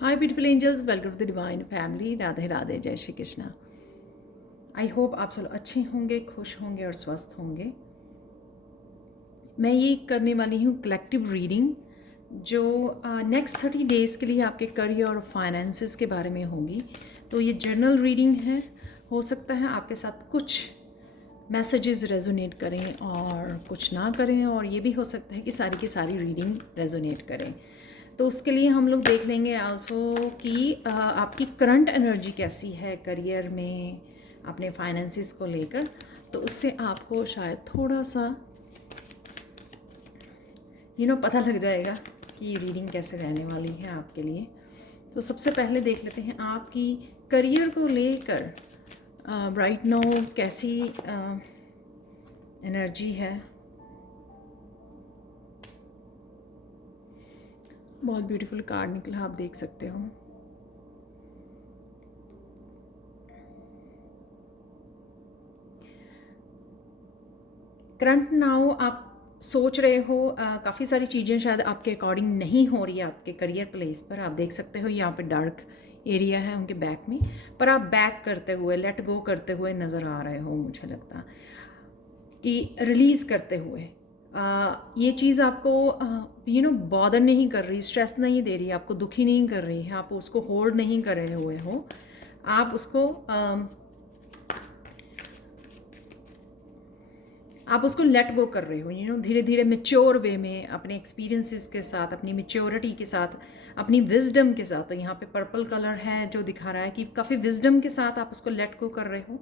Hi beautiful angels, welcome to the divine family. Radhe Radhe, जय Shri Krishna. I hope आप सब अच्छे होंगे, खुश होंगे और स्वस्थ होंगे। मैं ये करने वाली हूँ कलेक्टिव रीडिंग जो नेक्स्ट 30 डेज़ के लिए आपके करियर और फाइनेंसेस के बारे में होगी। तो ये जर्नल रीडिंग है। हो सकता है आपके साथ कुछ मैसेजेस रेजोनेट करें और कुछ ना करें, और ये भी हो सकता है कि सारी की सारी रीडिंग रेजोनेट करें। तो उसके लिए हम लोग देख लेंगे आल्सो कि आपकी करंट एनर्जी कैसी है करियर में, अपने फाइनेंसिस को लेकर। तो उससे आपको शायद थोड़ा सा पता लग जाएगा कि रीडिंग कैसे रहने वाली है आपके लिए। तो सबसे पहले देख लेते हैं आपकी करियर को लेकर राइट नाउ कैसी एनर्जी है। बहुत ब्यूटीफुल कार्ड निकला, आप देख सकते हो। करंट नाउ आप सोच रहे हो काफ़ी सारी चीज़ें शायद आपके अकॉर्डिंग नहीं हो रही है आपके करियर प्लेस पर। आप देख सकते हो यहाँ पे डार्क एरिया है उनके बैक में, पर आप बैक करते हुए, लेट गो करते हुए नज़र आ रहे हो। मुझे लगता कि रिलीज़ करते हुए ये चीज़ आपको बॉदर नहीं कर रही, स्ट्रेस नहीं दे रही, आपको दुखी नहीं कर रही है, आप उसको होल्ड नहीं कर रहे हुए हो। आप उसको लेट गो कर रहे हो, धीरे धीरे मेच्योर वे में, अपने एक्सपीरियंसेस के साथ, अपनी मेच्योरिटी के साथ, अपनी विजडम के साथ। तो यहाँ पे पर्पल कलर है जो दिखा रहा है कि काफ़ी विजडम के साथ आप उसको लेट गो कर रहे हो।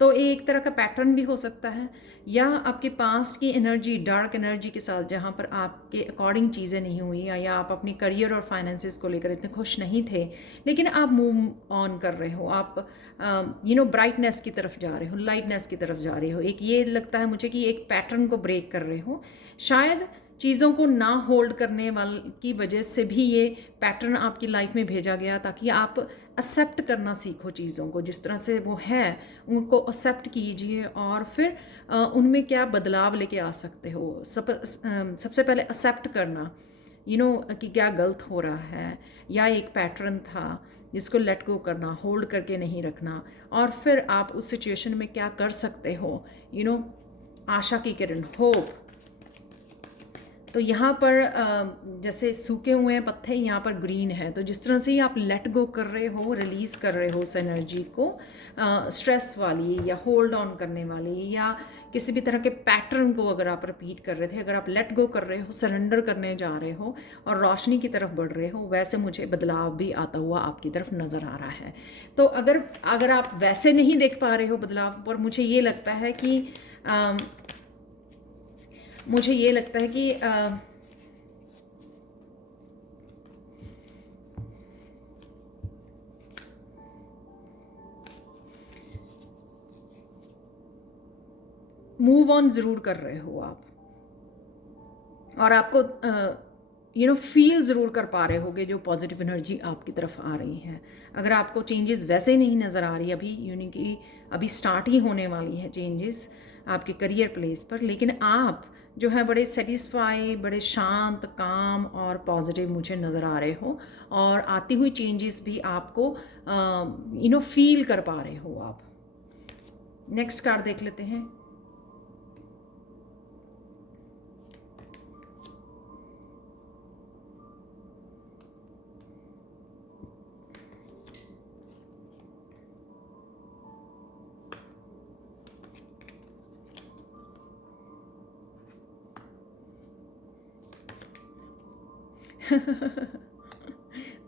तो एक तरह का पैटर्न भी हो सकता है, या आपके पास्ट की एनर्जी, डार्क एनर्जी के साथ, जहाँ पर आपके अकॉर्डिंग चीज़ें नहीं हुई, या आप अपने करियर और फाइनेंसिस को लेकर इतने खुश नहीं थे, लेकिन आप मूव ऑन कर रहे हो। आप ब्राइटनेस की तरफ जा रहे हो, लाइटनेस की तरफ जा रहे हो। एक ये लगता है मुझे कि एक पैटर्न को ब्रेक कर रहे हो। शायद चीज़ों को ना होल्ड करने वाल की वजह से भी ये पैटर्न आपकी लाइफ में भेजा गया, ताकि आप एक्सेप्ट करना सीखो चीज़ों को जिस तरह से वो है, उनको एक्सेप्ट कीजिए और फिर उनमें क्या बदलाव लेके आ सकते हो। सबसे पहले एक्सेप्ट करना कि क्या गलत हो रहा है, या एक पैटर्न था जिसको लेट गो करना, होल्ड करके नहीं रखना, और फिर आप उस सिचुएशन में क्या कर सकते हो। आशा की किरण, होप। तो यहाँ पर जैसे सूखे हुए हैं पत्ते, यहाँ पर ग्रीन है। तो जिस तरह से ही आप लेट गो कर रहे हो, रिलीज़ कर रहे हो उस एनर्जी को, स्ट्रेस वाली या होल्ड ऑन करने वाली, या किसी भी तरह के पैटर्न को अगर आप रिपीट कर रहे थे, अगर आप लेट गो कर रहे हो, सरेंडर करने जा रहे हो और रोशनी की तरफ बढ़ रहे हो, वैसे मुझे बदलाव भी आता हुआ आपकी तरफ नज़र आ रहा है। तो अगर आप वैसे नहीं देख पा रहे हो बदलाव, पर मुझे ये लगता है कि मूव ऑन ज़रूर कर रहे हो आप, और आपको फील ज़रूर कर पा रहे होगे जो पॉजिटिव एनर्जी आपकी तरफ आ रही है। अगर आपको चेंजेस वैसे नहीं नज़र आ रही अभी, कि अभी स्टार्ट ही होने वाली है चेंजेस आपके करियर प्लेस पर, लेकिन आप जो है बड़े सेटिस्फाई, बड़े शांत, काम और पॉजिटिव मुझे नज़र आ रहे हो, और आती हुई चेंजेस भी आपको फील कर पा रहे हो आप। नेक्स्ट कार्ड देख लेते हैं।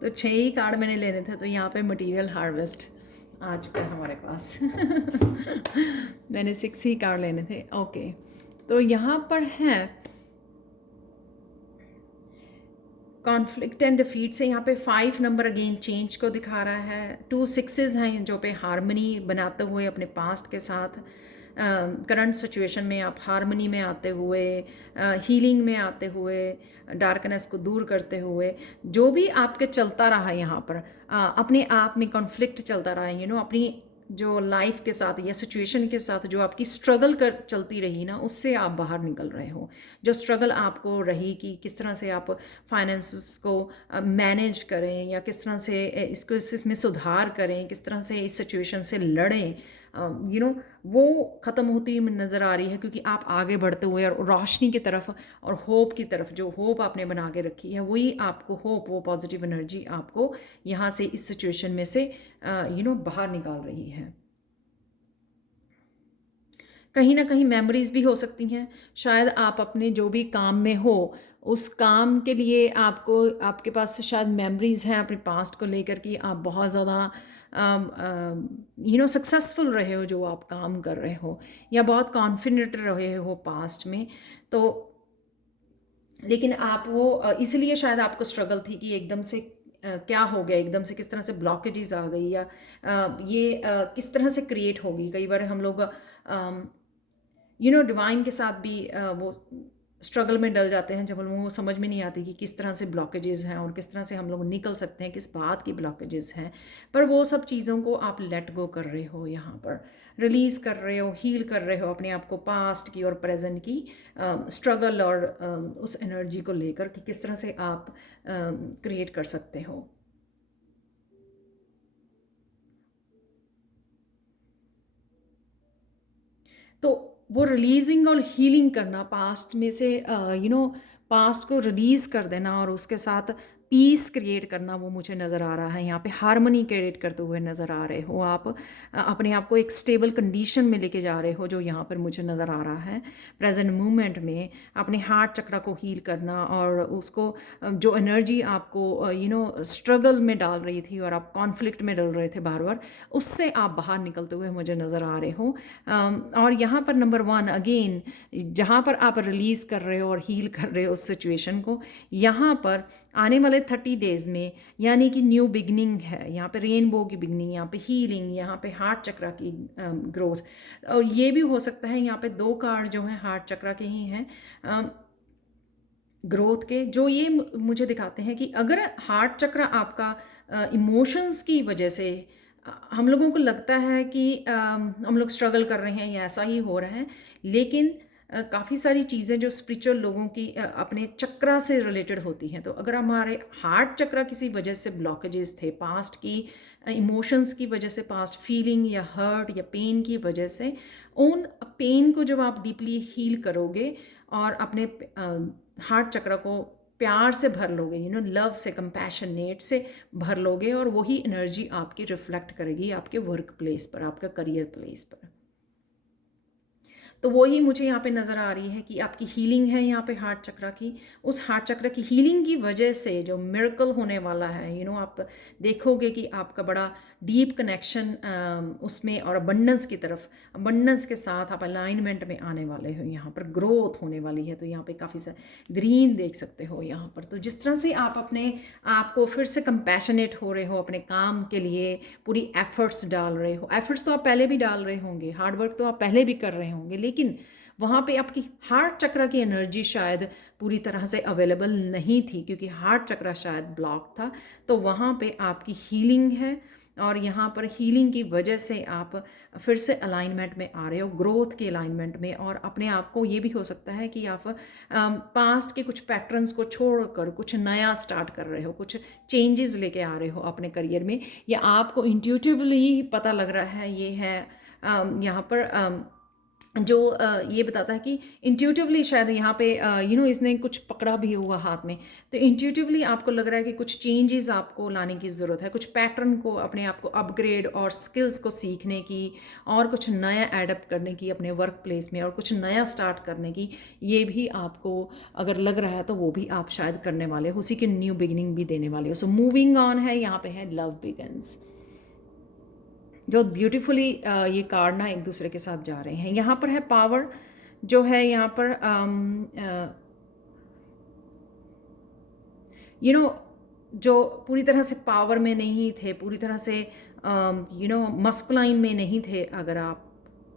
तो 6 ही कार्ड मैंने लेने थे, तो यहाँ पे मटेरियल हार्वेस्ट आ चुका है हमारे पास। मैंने 6 ही कार्ड लेने थे। ओके, तो यहाँ पर है कॉन्फ्लिक्ट एंड डिफीट से। यहाँ पे 5 नंबर अगेन चेंज को दिखा रहा है। 2 सिक्सेस हैं जो पे हारमनी बनाते हुए अपने पास्ट के साथ, करंट सिचुएशन में आप हारमनी में आते हुए, हीलिंग में आते हुए, डार्कनेस को दूर करते हुए, जो भी आपके चलता रहा यहाँ पर अपने आप में कॉन्फ्लिक्ट चलता रहा है, अपनी जो लाइफ के साथ या सिचुएशन के साथ जो आपकी स्ट्रगल कर चलती रही ना, उससे आप बाहर निकल रहे हो। जो स्ट्रगल आपको रही कि किस तरह से आप फाइनेंसेस को मैनेज करें, या किस तरह से इसको इसमें सुधार करें, किस तरह से इस सिचुएशन से लड़ें, वो ख़त्म होती हुई नज़र आ रही है, क्योंकि आप आगे बढ़ते हुए और रोशनी की तरफ और होप की तरफ, जो होप आपने बना के रखी है वही आपको होप, वो पॉजिटिव एनर्जी आपको यहाँ से इस सिचुएशन में से बाहर निकाल रही है। कहीं ना कहीं मेमोरीज भी हो सकती हैं। शायद आप अपने जो भी काम में हो, उस काम के लिए आपको, आपके पास शायद मेमोरीज हैं अपने पास्ट को लेकर कि आप बहुत ज़्यादा सक्सेसफुल रहे हो जो आप काम कर रहे हो, या बहुत कॉन्फिडेंट रहे हो पास्ट में। तो लेकिन आप वो इसलिए शायद आपको स्ट्रगल थी कि एकदम से क्या हो गया, एकदम से किस तरह से ब्लॉकेजेस आ गई, या किस तरह से क्रिएट होगी। कई बार हम लोग डिवाइन के साथ भी वो स्ट्रगल में डल जाते हैं, जब हम लोगों को समझ में नहीं आती कि किस तरह से ब्लॉकेजेस हैं और किस तरह से हम लोग निकल सकते हैं, किस बात की ब्लॉकेजेस हैं। पर वो सब चीज़ों को आप लेट गो कर रहे हो, यहाँ पर रिलीज़ कर रहे हो, हील कर रहे हो अपने आप को, पास्ट की और प्रेजेंट की स्ट्रगल और उस एनर्जी को लेकर कि किस तरह से आप क्रिएट कर सकते हो। तो वो रिलीजिंग और हीलिंग करना, पास्ट में से पास्ट को रिलीज़ कर देना और उसके साथ पीस क्रिएट करना, वो मुझे नज़र आ रहा है यहाँ पे। हार्मनी क्रिएट करते हुए नज़र आ रहे हो आप, अपने आप को एक स्टेबल कंडीशन में लेके जा रहे हो, जो यहाँ पर मुझे नज़र आ रहा है। प्रेजेंट मोमेंट में अपने हार्ट चक्र को हील करना, और उसको जो एनर्जी आपको स्ट्रगल में डाल रही थी और आप कॉन्फ्लिक्ट में डल रहे थे बार बार, उससे आप बाहर निकलते हुए मुझे नज़र आ रहे हो। और यहाँ पर नंबर 1 अगेन, जहाँ पर आप रिलीज़ कर रहे हो और हील कर रहे हो उस सिचुएशन को, यहाँ पर आने वाले 30 डेज़ में, यानी कि न्यू बिगनिंग है यहाँ पे, रेनबो की बिगनिंग, यहाँ पे हीलिंग, यहाँ पे हार्ट चक्र की ग्रोथ। और ये भी हो सकता है यहाँ पे 2 कार्ड जो हैं हार्ट चक्र के ही हैं ग्रोथ के, जो ये मुझे दिखाते हैं कि अगर हार्ट चक्र आपका इमोशंस की वजह से, हम लोगों को लगता है कि हम लोग स्ट्रगल कर रहे हैं या ऐसा ही हो रहा है, लेकिन काफ़ी सारी चीज़ें जो स्पिरिचुअल लोगों की अपने चक्रा से रिलेटेड होती हैं। तो अगर हमारे हार्ट चक्रा किसी वजह से ब्लॉकेजेस थे, पास्ट की इमोशंस की वजह से, पास्ट फीलिंग या हर्ट या पेन की वजह से, उन पेन को जब आप डीपली हील करोगे और अपने हार्ट चक्र को प्यार से भर लोगे, लव से, कंपैशनेट से भर लोगे, और वही एनर्जी आपकी रिफ्लेक्ट करेगी आपके वर्क प्लेस पर, आपका करियर प्लेस पर। तो वही मुझे यहाँ पे नज़र आ रही है कि आपकी हीलिंग है यहाँ पे हार्ट चक्र की। उस हार्ट चक्र की हीलिंग की वजह से जो मिरेकल होने वाला है, आप देखोगे कि आपका बड़ा डीप कनेक्शन उसमें, और अबंडेंस की तरफ, अबंडेंस के साथ आप अलाइनमेंट में आने वाले हो। यहाँ पर ग्रोथ होने वाली है। तो यहाँ पे काफ़ी सारे ग्रीन देख सकते हो यहाँ पर। तो जिस तरह से आप अपने आप को फिर से कंपैशनेट हो रहे हो, अपने काम के लिए पूरी एफर्ट्स डाल रहे हो। एफर्ट्स तो आप पहले भी डाल रहे होंगे, हार्डवर्क तो आप पहले भी कर रहे होंगे, लेकिन वहाँ पे आपकी हार्ट चक्र की एनर्जी शायद पूरी तरह से अवेलेबल नहीं थी, क्योंकि हार्ट चक्र शायद ब्लॉक था। तो वहाँ पे आपकी हीलिंग है, और यहाँ पर हीलिंग की वजह से आप फिर से अलाइनमेंट में आ रहे हो, ग्रोथ के अलाइनमेंट में। और अपने आप को, ये भी हो सकता है कि आप पास्ट के कुछ पैटर्न्स को छोड़कर कुछ नया स्टार्ट कर रहे हो, कुछ चेंजेस लेके आ रहे हो अपने करियर में, या आपको इंट्यूटिवली पता लग रहा है। ये है यहाँ पर जो ये बताता है कि इंट्यूटिवली शायद यहाँ पे इसने कुछ पकड़ा भी हुआ हाथ में। तो इंट्यूटिवली आपको लग रहा है कि कुछ चेंजेस आपको लाने की ज़रूरत है, कुछ पैटर्न को, अपने आप को अपग्रेड और स्किल्स को सीखने की, और कुछ नया एडप्ट करने की अपने वर्क प्लेस में, और कुछ नया स्टार्ट करने की। ये भी आपको अगर लग रहा है तो वो भी आप शायद करने वाले हो, उसी की न्यू बिगिनिंग भी देने वाले हो। सो मूविंग ऑन है, यहाँ पे है लव बिगन्स, जो ब्यूटीफुली ये कार्ड ना एक दूसरे के साथ जा रहे हैं। यहाँ पर है पावर, जो है यहाँ पर जो पूरी तरह से पावर में नहीं थे, पूरी तरह से मस्कुलाइन में नहीं थे, अगर आप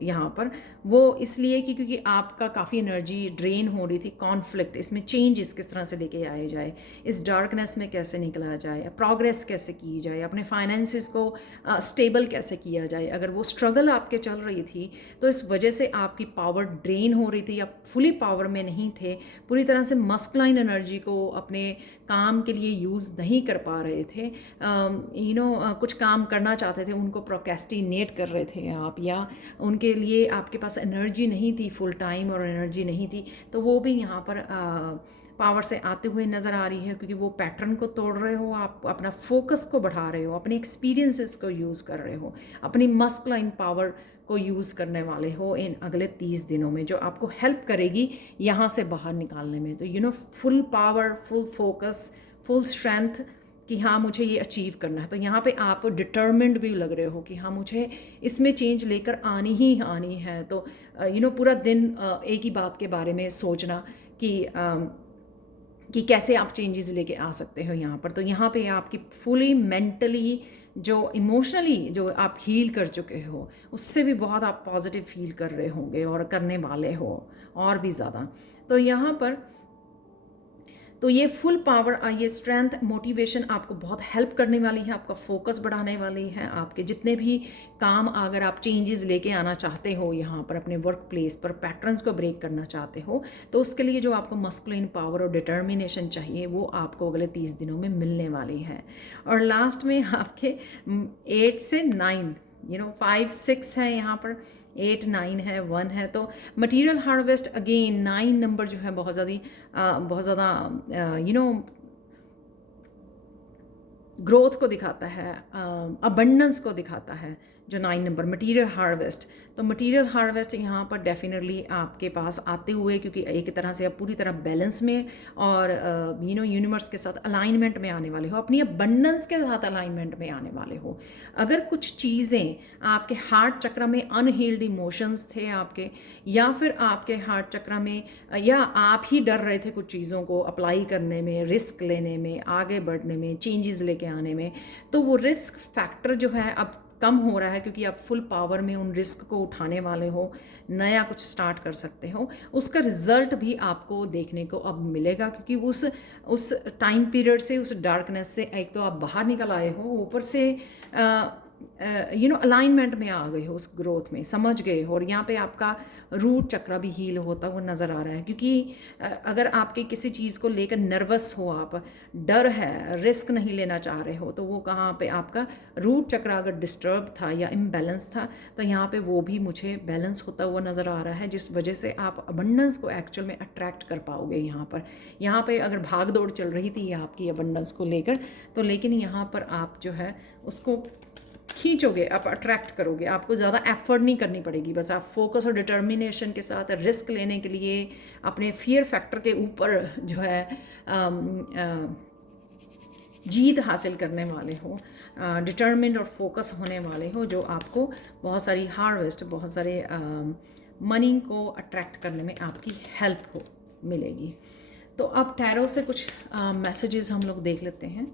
यहाँ पर, वो इसलिए कि क्योंकि आपका काफ़ी एनर्जी ड्रेन हो रही थी। कॉन्फ्लिक्ट, इसमें चेंजेस किस तरह से लेके आए जाए, इस डार्कनेस में कैसे निकला जाए, प्रोग्रेस कैसे की जाए, अपने फाइनेंसिस को स्टेबल कैसे किया जाए। अगर वो स्ट्रगल आपके चल रही थी तो इस वजह से आपकी पावर ड्रेन हो रही थी, आप फुली पावर में नहीं थे, पूरी तरह से मस्कुलाइन एनर्जी को अपने काम के लिए यूज़ नहीं कर पा रहे थे। कुछ काम करना चाहते थे, उनको प्रोक्रेस्टिनेट कर रहे थे आप, या उनके लिए आपके पास एनर्जी नहीं थी, फुल टाइम और एनर्जी नहीं थी, तो वो भी यहाँ पर पावर से आते हुए नज़र आ रही है, क्योंकि वो पैटर्न को तोड़ रहे हो, आप अपना फोकस को बढ़ा रहे हो, अपने एक्सपीरियंसेस को यूज़ कर रहे हो, अपनी मस्कुलाइन पावर को यूज़ करने वाले हो इन अगले 30 दिनों में, जो आपको हेल्प करेगी यहाँ से बाहर निकालने में। तो full power, full focus, full strength कि हाँ मुझे ये अचीव करना है। तो यहाँ पे आप डिटर्मिन्ड भी लग रहे हो कि हाँ मुझे इसमें चेंज लेकर आनी ही आनी है। तो पूरा दिन एक ही बात के बारे में सोचना कि कैसे आप चेंजेस लेके आ सकते हो यहाँ पर। तो यहाँ पे आपकी फुली मेंटली, जो इमोशनली जो आप हील कर चुके हो, उससे भी बहुत आप पॉजिटिव फील कर रहे होंगे और करने वाले हो और भी ज़्यादा। तो यहाँ पर तो ये फुल पावर, ये स्ट्रेंथ, मोटिवेशन आपको बहुत हेल्प करने वाली है, आपका फोकस बढ़ाने वाली है। आपके जितने भी काम, अगर आप चेंजेस लेके आना चाहते हो यहाँ पर अपने वर्क प्लेस पर, पैटर्न्स को ब्रेक करना चाहते हो, तो उसके लिए जो आपको मस्कुलिन पावर और डिटर्मिनेशन चाहिए वो आपको अगले 30 दिनों में मिलने वाली है। और लास्ट में आपके 8 से 9, 5 6 है यहाँ पर, 8 9 है, 1 है। तो मटेरियल हार्वेस्ट अगेन 9 नंबर जो है बहुत ज़्यादा ग्रोथ को दिखाता है, अबंडेंस को दिखाता है, जो 9 नंबर मटेरियल हार्वेस्ट। तो मटेरियल हार्वेस्ट यहाँ पर डेफिनेटली आपके पास आते हुए, क्योंकि एक तरह से आप पूरी तरह बैलेंस में और यूनिवर्स के साथ अलाइनमेंट में आने वाले हो, अपनी अबंडेंस के साथ अलाइनमेंट में आने वाले हो। अगर कुछ चीज़ें आपके हार्ट चक्र में अनहील्ड इमोशंस थे आपके, या फिर आपके हार्ट चक्र में, या आप ही डर रहे थे कुछ चीज़ों को अप्लाई करने में, रिस्क लेने में, आगे बढ़ने में, चेंजेस लेके आने में, तो वो रिस्क फैक्टर जो है अब कम हो रहा है, क्योंकि आप फुल पावर में उन रिस्क को उठाने वाले हो, नया कुछ स्टार्ट कर सकते हो। उसका रिजल्ट भी आपको देखने को अब मिलेगा, क्योंकि उस टाइम पीरियड से, उस डार्कनेस से एक तो आप बाहर निकल आए हो, ऊपर से अलाइनमेंट में आ गए हो, उस ग्रोथ में समझ गए हो। और यहाँ पे आपका रूट चक्र भी हील होता हुआ नज़र आ रहा है, क्योंकि अगर आपके किसी चीज़ को लेकर नर्वस हो, आप डर है, रिस्क नहीं लेना चाह रहे हो, तो वो कहाँ पे आपका रूट चक्र अगर डिस्टर्ब था या इम्बैलेंस था, तो यहाँ पे वो भी मुझे बैलेंस होता हुआ नज़र आ रहा है, जिस वजह से आप अबंडेंस को एक्चुअल में अट्रैक्ट कर पाओगे। यहाँ पे अगर भाग दौड़ चल रही थी आपकी अबंडेंस को लेकर, तो लेकिन यहाँ पर आप जो है उसको खींचोगे, आप अट्रैक्ट करोगे, आपको ज़्यादा एफर्ट नहीं करनी पड़ेगी। बस आप फोकस और डिटर्मिनेशन के साथ रिस्क लेने के लिए अपने फियर फैक्टर के ऊपर जो है जीत हासिल करने वाले हो, डिटर्मिन्ड और फोकस होने वाले हो, जो आपको बहुत सारी हार्वेस्ट, बहुत सारे मनी को अट्रैक्ट करने में आपकी हेल्प हो मिलेगी। तो अब टैरो से कुछ मैसेजेस हम लोग देख लेते हैं।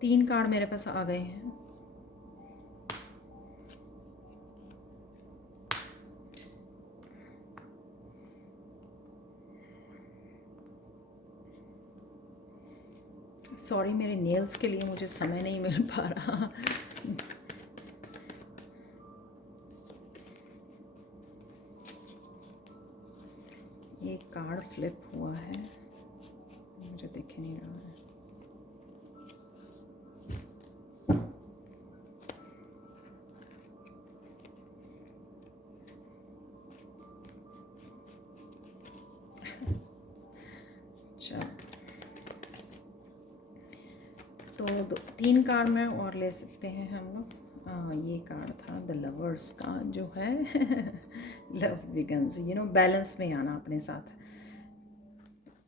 तीन कार्ड मेरे पास आ गए हैं। सॉरी, मेरे नेल्स के लिए मुझे समय नहीं मिल पा रहा। एक कार्ड फ्लिप हुआ है, मुझे दिख नहीं रहा है। तो तीन कार्ड में और ले सकते हैं हम लोग। ये कार्ड था द लवर्स का, जो है लव बिगन्स, बैलेंस में आना,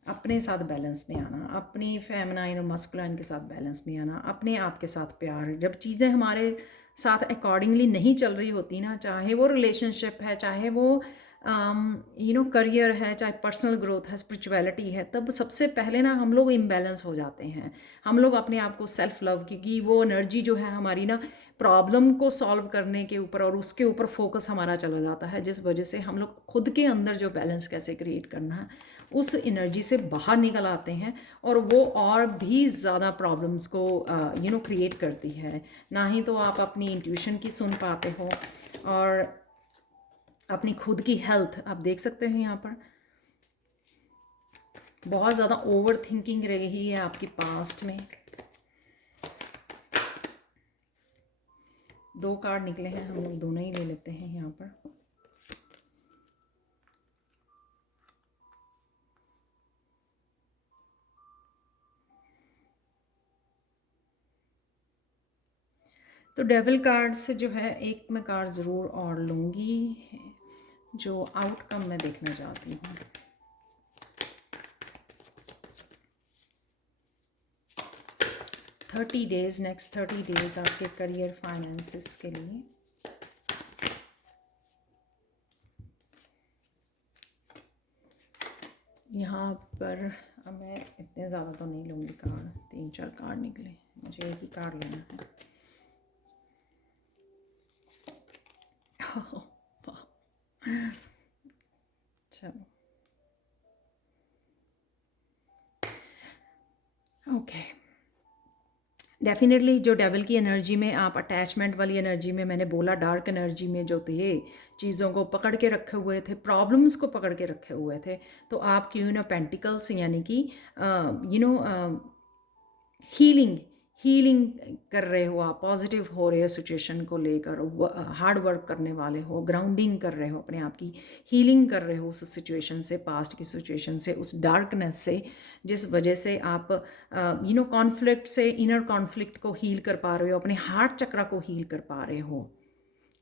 अपने साथ बैलेंस में आना, अपनी फेमिनाइन और मस्कुलाइन के साथ बैलेंस में आना, अपने आप के साथ प्यार। जब चीज़ें हमारे साथ अकॉर्डिंगली नहीं चल रही होती ना, चाहे वो रिलेशनशिप है, चाहे वो करियर है, चाहे पर्सनल ग्रोथ है, स्पिरिचुअलिटी है, तब सबसे पहले ना हम लोग इम्बैलेंस हो जाते हैं। हम लोग अपने आप को सेल्फ लव, क्योंकि वो एनर्जी जो है हमारी ना प्रॉब्लम को सॉल्व करने के ऊपर और उसके ऊपर फोकस हमारा चला जाता है, जिस वजह से हम लोग खुद के अंदर जो बैलेंस कैसे क्रिएट करना है उस एनर्जी से बाहर निकल आते हैं, और वो और भी ज़्यादा प्रॉब्लम्स को क्रिएट करती है। ना ही तो आप अपनी इंट्यूशन की सुन पाते हो, और अपनी खुद की हेल्थ आप देख सकते हैं यहाँ पर बहुत ज़्यादा ओवर थिंकिंग रही है आपकी पास्ट में। 2 कार्ड निकले हैं, हम लोग दोनों ही ले लेते हैं यहाँ पर। तो डेविल कार्ड से जो है एक मैं कार्ड ज़रूर और लूँगी, जो आउटकम मैं देखना चाहती हूँ। नेक्स्ट 30 डेज आपके करियर फाइनेंसेस के लिए। यहाँ पर अब मैं इतने ज़्यादा तो नहीं लूँगी कार्ड, 3-4 कार्ड निकले, मुझे एक ही कार्ड लेना है। चलो ओके, डेफिनेटली जो डेविल की एनर्जी में आप अटैचमेंट वाली एनर्जी में, मैंने बोला डार्क एनर्जी में जो थे, चीज़ों को पकड़ के रखे हुए थे, प्रॉब्लम्स को पकड़ के रखे हुए थे, तो आप क्वीन ऑफ पेंटिकल्स यानी कि हीलिंग कर रहे हो, आप पॉजिटिव हो रहे हो सिचुएशन को लेकर, हार्ड वर्क करने वाले हो, ग्राउंडिंग कर रहे हो, अपने आप की हीलिंग कर रहे हो उस सिचुएशन से, पास्ट की सिचुएशन से, उस डार्कनेस से, जिस वजह से आप कॉन्फ्लिक्ट से, इनर कॉन्फ्लिक्ट को हील कर पा रहे हो, अपने हार्ट चक्रा को हील कर पा रहे हो,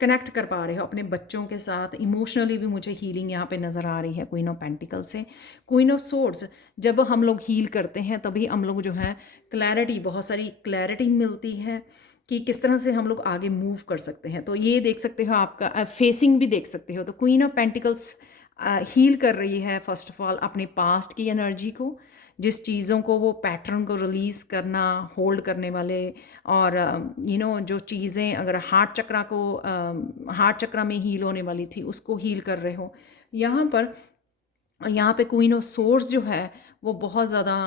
कनेक्ट कर पा रहे हो अपने बच्चों के साथ। इमोशनली भी मुझे हीलिंग यहाँ पे नज़र आ रही है क्वीन ऑफ पेंटिकल से। क्वीन ऑफ सोर्ड्स, जब हम लोग हील करते हैं तभी हम लोग जो है क्लैरिटी, बहुत सारी क्लैरिटी मिलती है कि किस तरह से हम लोग आगे मूव कर सकते हैं। तो ये देख सकते हो, आपका फेसिंग भी देख सकते हो। तो क्वीन ऑफ पेंटिकल्स हील कर रही है फर्स्ट ऑफ ऑल अपने पास्ट की एनर्जी को, जिस चीज़ों को, वो पैटर्न को रिलीज़ करना, होल्ड करने वाले, और जो चीज़ें अगर हार्ट चक्रा में हील होने वाली थी उसको हील कर रहे हो। यहाँ पे क्वीन ऑफ सोर्स जो है वो बहुत ज़्यादा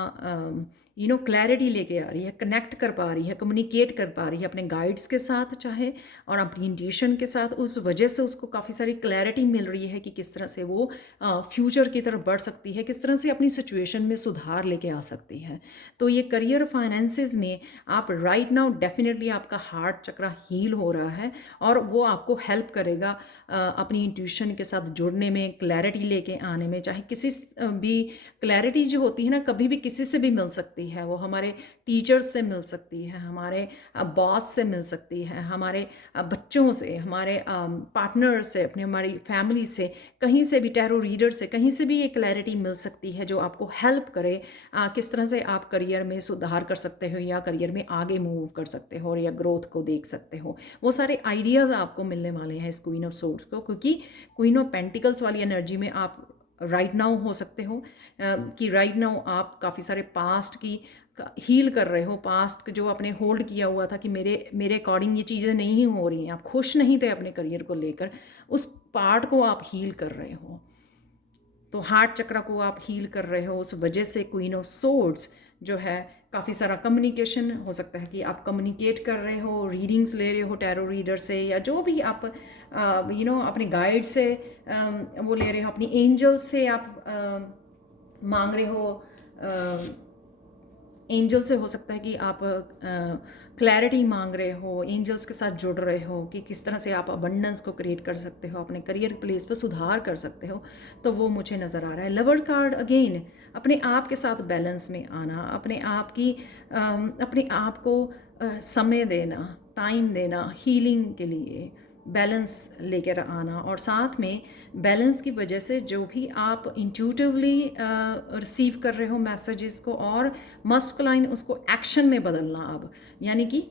क्लैरिटी लेके आ रही है, कनेक्ट कर पा रही है, कम्युनिकेट कर पा रही है अपने गाइड्स के साथ चाहे, और अपनी इंट्यूशन के साथ। उस वजह से उसको काफ़ी सारी क्लैरिटी मिल रही है कि किस तरह से वो फ्यूचर की तरफ बढ़ सकती है, किस तरह से अपनी सिचुएशन में सुधार लेके आ सकती है। तो ये करियर फाइनेंसेस में आप राइट नाउ डेफिनेटली आपका हार्ट चक्रा हील हो रहा है, और वो आपको हेल्प करेगा अपनी इंट्यूशन के साथ जुड़ने में, क्लैरिटी लेके आने में। चाहे किसी भी क्लैरिटी जो होती है ना, कभी भी किसी से भी मिल सकती है, वो हमारे टीचर्स से मिल सकती है, हमारे बॉस से मिल सकती है, हमारे बच्चों से, हमारे पार्टनर से, अपनी हमारी फैमिली से, कहीं से भी, टैरो रीडर से, कहीं से भी ये क्लैरिटी मिल सकती है जो आपको हेल्प करे किस तरह से आप करियर में सुधार कर सकते हो, या करियर में आगे मूव कर सकते हो, या ग्रोथ को देख सकते हो। वो सारे आइडियाज़ आपको मिलने वाले हैं इस क्वीन ऑफ सोर्ड्स को, क्योंकि क्वीन ऑफ पेंटिकल्स वाली एनर्जी में आप राइट नाउ हो सकते हो कि राइट नाउ आप काफ़ी सारे पास्ट की हील कर रहे हो, पास्ट जो आपने होल्ड किया हुआ था कि मेरे अकॉर्डिंग ये चीज़ें नहीं हो रही हैं, आप खुश नहीं थे अपने करियर को लेकर, उस पार्ट को आप हील कर रहे हो। तो हार्ट चक्र को आप हील कर रहे हो, उस वजह से क्वीन ऑफ सोर्ड्स जो है, काफ़ी सारा कम्युनिकेशन हो सकता है कि आप कम्युनिकेट कर रहे हो, रीडिंग्स ले रहे हो टैरो रीडर से, या जो भी आप अपने गाइड से वो ले रहे हो, अपनी एंजल से आप मांग रहे हो। एंजल से हो सकता है कि आप क्लैरिटी मांग रहे हो, एंजल्स के साथ जुड़ रहे हो कि किस तरह से आप अबंडेंस को क्रिएट कर सकते हो, अपने करियर प्लेस पर सुधार कर सकते हो। तो वो मुझे नज़र आ रहा है। लवर कार्ड अगेन, अपने आप के साथ बैलेंस में आना, अपने आप को समय देना, टाइम देना, हीलिंग के लिए बैलेंस लेकर आना, और साथ में बैलेंस की वजह से जो भी आप इंट्यूटिवली रिसीव कर रहे हो मैसेजेस को, और मस्कुलाइन उसको एक्शन में बदलना अब, यानी कि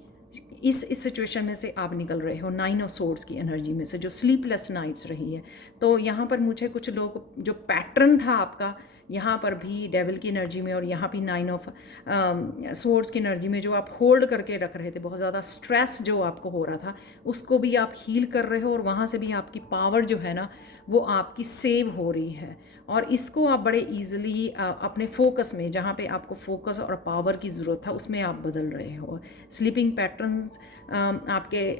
इस सिचुएशन में से आप निकल रहे हो 9 ऑफ सोर्ड्स की एनर्जी में से, जो स्लीपलेस नाइट्स रही है। तो यहाँ पर मुझे कुछ लोग, जो पैटर्न था आपका यहाँ पर भी डेविल की एनर्जी में और यहाँ भी 9 ऑफ सोर्ड्स की एनर्जी में, जो आप होल्ड करके रख रहे थे, बहुत ज़्यादा स्ट्रेस जो आपको हो रहा था, उसको भी आप हील कर रहे हो और वहाँ से भी आपकी पावर जो है ना वो आपकी सेव हो रही है। और इसको आप बड़े ईजिली अपने फोकस में, जहाँ पे आपको फोकस और पावर की ज़रूरत था, उसमें आप बदल रहे हो। स्लीपिंग पैटर्न्स आपके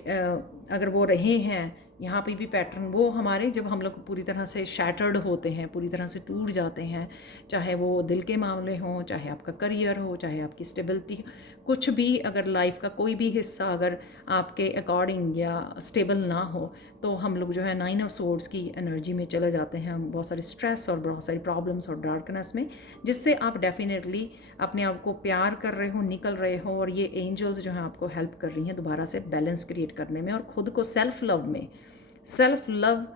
अगर वो रहे हैं, यहाँ पे भी पैटर्न वो हमारे, जब हम लोग पूरी तरह से शैटर्ड होते हैं, पूरी तरह से टूट जाते हैं, चाहे वो दिल के मामले हों, चाहे आपका करियर हो, चाहे आपकी स्टेबिलिटी, कुछ भी, अगर लाइफ का कोई भी हिस्सा अगर आपके अकॉर्डिंग या स्टेबल ना हो, तो हम लोग जो है 9 ऑफ सोर्ड्स की एनर्जी में चले जाते हैं, हम बहुत सारे स्ट्रेस और बहुत सारी प्रॉब्लम्स और डार्कनेस में, जिससे आप डेफिनेटली अपने आप को प्यार कर रहे हो, निकल रहे हो। और ये एंजल्स जो हैं आपको हेल्प कर रही हैं दोबारा से बैलेंस क्रिएट करने में और ख़ुद को सेल्फ लव में। सेल्फ लव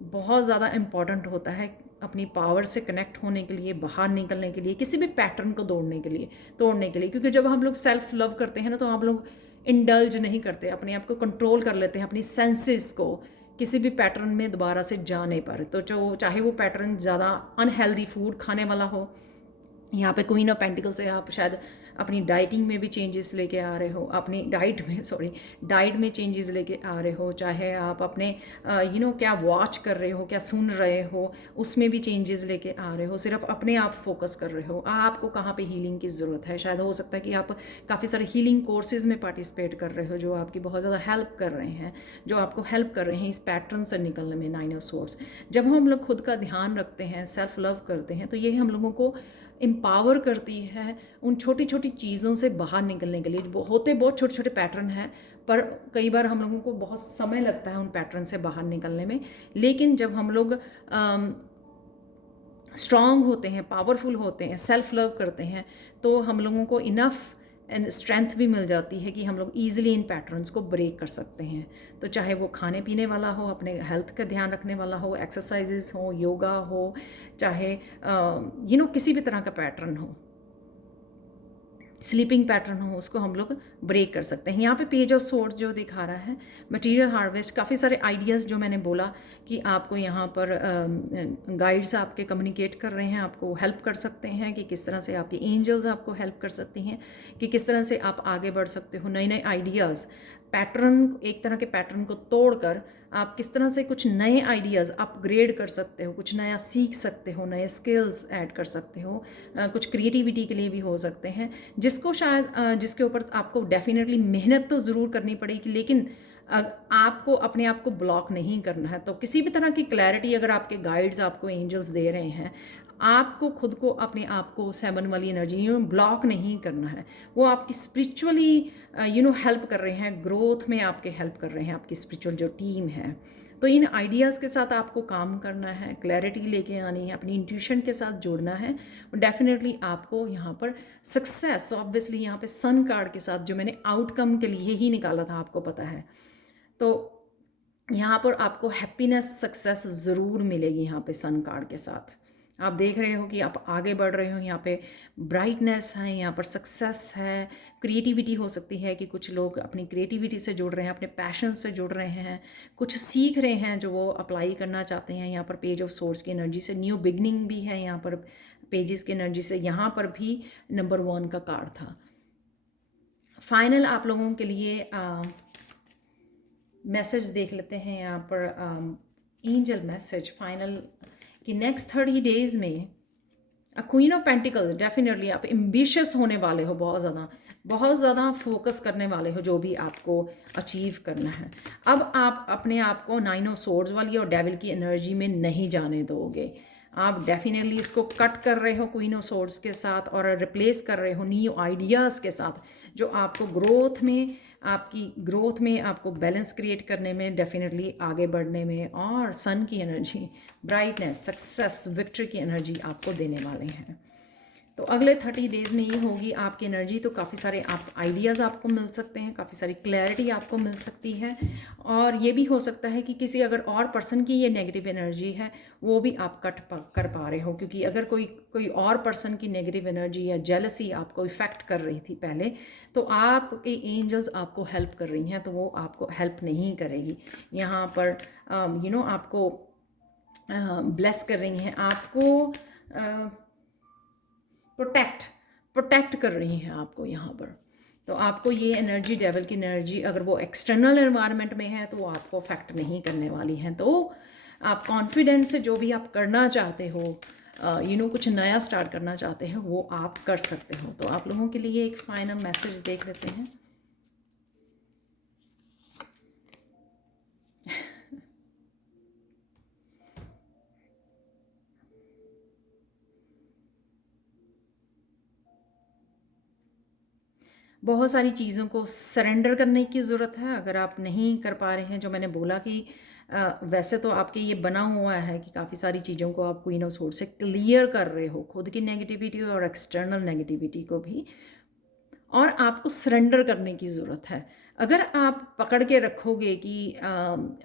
बहुत ज़्यादा इम्पॉर्टेंट होता है अपनी पावर से कनेक्ट होने के लिए, बाहर निकलने के लिए, किसी भी पैटर्न को तोड़ने के लिए। क्योंकि जब हम लोग सेल्फ लव करते हैं ना, तो हम लोग इंडल्ज नहीं करते, अपने आप को कंट्रोल कर लेते हैं, अपनी सेंसेस को किसी भी पैटर्न में दोबारा से जाने पर। तो जो चाहे वो पैटर्न ज़्यादा अनहेल्दी फूड खाने वाला हो, यहाँ पे क्वीन ऑफ पेंटिकल से आप शायद अपनी डाइटिंग में भी चेंजेस लेके आ रहे हो, अपनी डाइट में चेंजेस लेके आ रहे हो, चाहे आप अपने क्या वॉच कर रहे हो, क्या सुन रहे हो, उसमें भी चेंजेस लेके आ रहे हो। सिर्फ अपने आप फोकस कर रहे हो, आपको कहाँ पे हीलिंग की ज़रूरत है। शायद हो सकता है कि आप काफ़ी सारे हीलिंग कोर्सेज़ में पार्टिसिपेट कर रहे हो, जो आपकी बहुत ज़्यादा हेल्प कर रहे हैं, जो आपको हेल्प कर रहे हैं इस पैटर्न से निकलने में। 9 ऑफ सोर्ड्स, जब हम लोग खुद का ध्यान रखते हैं, सेल्फ लव करते हैं, तो ये हम लोगों को एम्पावर करती है उन छोटी छोटी चीज़ों से बाहर निकलने के लिए। होते बहुत छोटे छोटे पैटर्न हैं, पर कई बार हम लोगों को बहुत समय लगता है उन पैटर्न से बाहर निकलने में। लेकिन जब हम लोग स्ट्रॉन्ग होते हैं, पावरफुल होते हैं, सेल्फ लव करते हैं, तो हम लोगों को इनफ एंड स्ट्रेंथ भी मिल जाती है कि हम लोग ईजिली इन पैटर्न्स को ब्रेक कर सकते हैं। तो चाहे वो खाने पीने वाला हो, अपने हेल्थ का ध्यान रखने वाला हो, एक्सरसाइजेस हो, योगा हो, चाहे किसी भी तरह का पैटर्न हो, स्लीपिंग पैटर्न हो, उसको हम लोग ब्रेक कर सकते हैं। यहाँ पे पेज ऑफ सोर्ड्स जो दिखा रहा है, मटेरियल हार्वेस्ट, काफ़ी सारे आइडियाज़ जो मैंने बोला कि आपको यहाँ पर गाइड्स आपके कम्युनिकेट कर रहे हैं, आपको हेल्प कर सकते हैं कि किस तरह से आपके एंजल्स आपको हेल्प कर सकती हैं कि किस तरह से आप आगे बढ़ सकते हो। नए नए आइडियाज़, पैटर्न, एक तरह के पैटर्न को तोड़कर आप किस तरह से कुछ नए आइडियाज़ अपग्रेड कर सकते हो, कुछ नया सीख सकते हो, नए स्किल्स ऐड कर सकते हो, कुछ क्रिएटिविटी के लिए भी हो सकते हैं, जिसको शायद जिसके ऊपर आपको डेफिनेटली मेहनत तो ज़रूर करनी पड़ेगी, लेकिन आपको अपने आप को ब्लॉक नहीं करना है। तो किसी भी तरह की क्लैरिटी अगर आपके गाइड्स आपको एंजल्स दे रहे हैं, आपको खुद को, अपने आप को 7 वाली एनर्जी ब्लॉक नहीं करना है। वो आपकी स्पिरिचुअली हेल्प कर रहे हैं, ग्रोथ में आपके हेल्प कर रहे हैं, आपकी स्पिरिचुअल जो टीम है। तो इन आइडियाज़ के साथ आपको काम करना है, क्लैरिटी लेके आनी है, अपनी इंट्यूशन के साथ जोड़ना है। डेफिनेटली आपको यहाँ पर सक्सेस, ऑब्वियसली यहाँ पे सन कार्ड के साथ जो मैंने आउटकम के लिए ही निकाला था, आपको पता है, तो यहाँ पर आपको हैप्पीनेस, सक्सेस ज़रूर मिलेगी यहाँ पे सन कार्ड के साथ। आप देख रहे हो कि आप आगे बढ़ रहे हो, यहाँ पे ब्राइटनेस है, यहाँ पर सक्सेस है, क्रिएटिविटी हो सकती है कि कुछ लोग अपनी क्रिएटिविटी से जुड़ रहे हैं, अपने पैशन से जुड़ रहे हैं, कुछ सीख रहे हैं जो वो अप्लाई करना चाहते हैं। यहाँ पर पेज ऑफ सोर्स की एनर्जी से न्यू बिगनिंग भी है, यहाँ पर पेजेस की एनर्जी से यहाँ पर भी नंबर 1 का कार्ड था। फाइनल आप लोगों के लिए मैसेज देख लेते हैं यहाँ पर, एंजल मैसेज फाइनल कि नेक्स्ट 30 डेज़ में क्वीन ऑफ पेंटिकल्स, डेफिनेटली आप एम्बिशियस होने वाले हो, बहुत ज़्यादा फोकस करने वाले हो जो भी आपको अचीव करना है। अब आप अपने आप को 9 ऑफ सोर्ड्स वाली और डेविल की एनर्जी में नहीं जाने दोगे। आप डेफिनेटली इसको कट कर रहे हो क्वीन ऑफ सोर्ड्स के साथ और रिप्लेस कर रहे हो न्यू आइडियाज़ के साथ, जो आपको आपकी ग्रोथ में आपको बैलेंस क्रिएट करने में, डेफिनेटली आगे बढ़ने में, और सन की एनर्जी, ब्राइटनेस, सक्सेस, विक्ट्री की एनर्जी आपको देने वाले हैं। तो अगले 30 डेज़ में ये होगी आपकी एनर्जी। तो काफ़ी सारे आप आइडियाज़ आपको मिल सकते हैं, काफ़ी सारी क्लैरिटी आपको मिल सकती है। और ये भी हो सकता है कि किसी अगर और पर्सन की ये नेगेटिव एनर्जी है वो भी आप कर पा रहे हो, क्योंकि अगर कोई और पर्सन की नेगेटिव एनर्जी या जेलसी आपको इफ़ेक्ट कर रही थी पहले, तो आपके एंजल्स आपको हेल्प कर रही हैं, तो वो आपको हेल्प नहीं करेगी। यहाँ पर आपको ब्लेस कर रही हैं, आपको प्रोटेक्ट कर रही हैं आपको यहाँ पर। तो आपको ये एनर्जी, डेविल की एनर्जी, अगर वो एक्सटर्नल एनवायरनमेंट में है तो वो आपको अफेक्ट नहीं करने वाली हैं। तो आप कॉन्फिडेंस से जो भी आप करना चाहते हो, कुछ नया स्टार्ट करना चाहते हैं, वो आप कर सकते हो। तो आप लोगों के लिए एक फाइनल मैसेज देख लेते हैं। बहुत सारी चीज़ों को सरेंडर करने की ज़रूरत है। अगर आप नहीं कर पा रहे हैं, जो मैंने बोला कि वैसे तो आपके ये बना हुआ है कि काफ़ी सारी चीज़ों को आप क्वीन ऑफ सोर्ड से क्लियर कर रहे हो, खुद की नेगेटिविटी और एक्सटर्नल नेगेटिविटी को भी, और आपको सरेंडर करने की ज़रूरत है। अगर आप पकड़ के रखोगे कि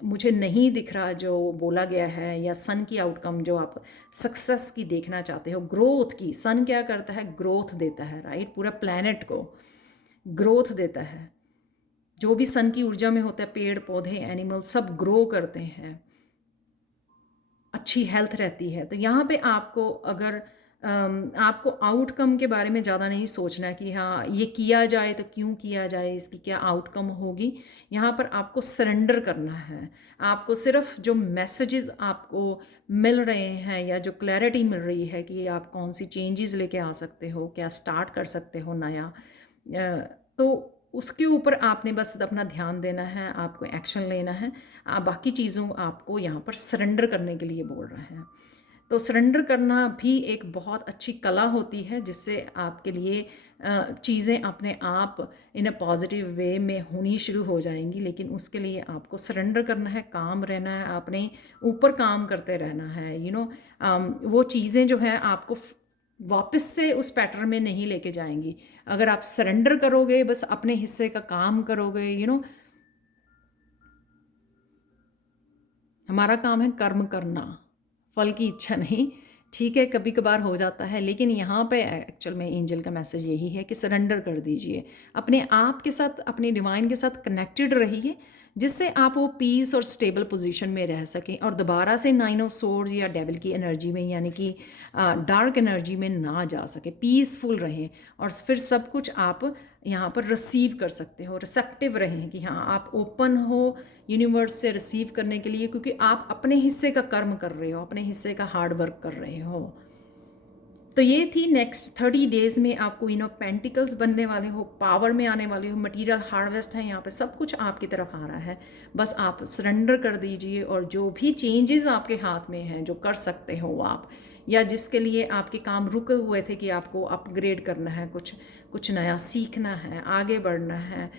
मुझे नहीं दिख रहा जो बोला गया है, या सन की आउटकम जो आप सक्सेस की देखना चाहते हो, ग्रोथ की, सन क्या करता है, ग्रोथ देता है, राइट, पूरा प्लैनेट को ग्रोथ देता है। जो भी सन की ऊर्जा में होता है, पेड़ पौधे एनिमल सब ग्रो करते हैं, अच्छी हेल्थ रहती है। तो यहाँ पे आपको अगर आपको आउटकम के बारे में ज़्यादा नहीं सोचना कि हाँ ये किया जाए तो क्यों किया जाए, इसकी क्या आउटकम होगी। यहाँ पर आपको सरेंडर करना है। आपको सिर्फ जो मैसेजेस आपको मिल रहे हैं या जो क्लैरिटी मिल रही है कि आप कौन सी चेंजेस लेके आ सकते हो, क्या स्टार्ट कर सकते हो नया, तो उसके ऊपर आपने बस अपना ध्यान देना है, आपको एक्शन लेना है। बाकी चीज़ों आपको यहाँ पर सरेंडर करने के लिए बोल रहे हैं। तो सरेंडर करना भी एक बहुत अच्छी कला होती है, जिससे आपके लिए चीज़ें अपने आप इन अ पॉजिटिव वे में होनी शुरू हो जाएंगी। लेकिन उसके लिए आपको सरेंडर करना है, काम रहना है, अपने ऊपर काम करते रहना है। वो चीज़ें जो है आपको वापस से उस पैटर्न में नहीं लेके जाएंगी। अगर आप सरेंडर करोगे, बस अपने हिस्से का काम करोगे, हमारा काम है कर्म करना, फल की इच्छा नहीं। ठीक है, कभी कभार हो जाता है, लेकिन यहाँ पे एक्चुअल में एंजल का मैसेज यही है कि सरेंडर कर दीजिए, अपने आप के साथ, अपने डिवाइन के साथ कनेक्टेड रहिए, जिससे आप वो पीस और स्टेबल पोजीशन में रह सकें और दोबारा से 9 ऑफ सोर्ड्स या डेविल की एनर्जी में, यानी कि डार्क एनर्जी में ना जा सके, पीसफुल रहें और फिर सब कुछ आप यहाँ पर रिसीव कर सकते हो, रिसेप्टिव रहें कि हाँ आप ओपन हो यूनिवर्स से रिसीव करने के लिए, क्योंकि आप अपने हिस्से का कर्म कर रहे हो, अपने हिस्से का हार्ड वर्क कर रहे हो। तो ये थी नेक्स्ट 30 डेज़ में आप क्वीन ऑफ पेंटिकल्स बनने वाले हो, पावर में आने वाले हो, मटीरियल हार्वेस्ट है, यहाँ पे सब कुछ आपकी तरफ आ रहा है। बस आप सरेंडर कर दीजिए और जो भी चेंजेस आपके हाथ में हैं, जो कर सकते हो आप, या जिसके लिए आपके काम रुके हुए थे कि आपको अपग्रेड करना है, कुछ नया सीखना है, आगे बढ़ना है,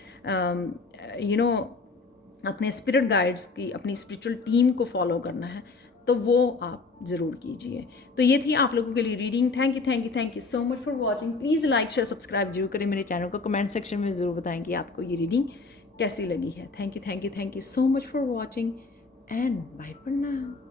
अपने स्पिरिट गाइड्स की, अपनी स्पिरिचुअल टीम को फॉलो करना है, तो वो आप ज़रूर कीजिए। तो ये थी आप लोगों के लिए reading. Thank you so much for watching. Please like share subscribe जरूर करें मेरे चैनल को। कमेंट सेक्शन में ज़रूर बताएं कि आपको ये रीडिंग कैसी लगी है। Thank you so much for watching and bye for now.